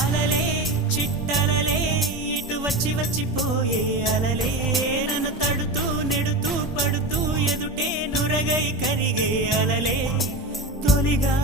అలలే చిట్టలలే ఇటు వచ్చి వచ్చిపోయే అలలే నన్ను తడుతూ నెడుతూ పడుతూ ఎదుటే నురగై కరిగే అలలే తొలిగా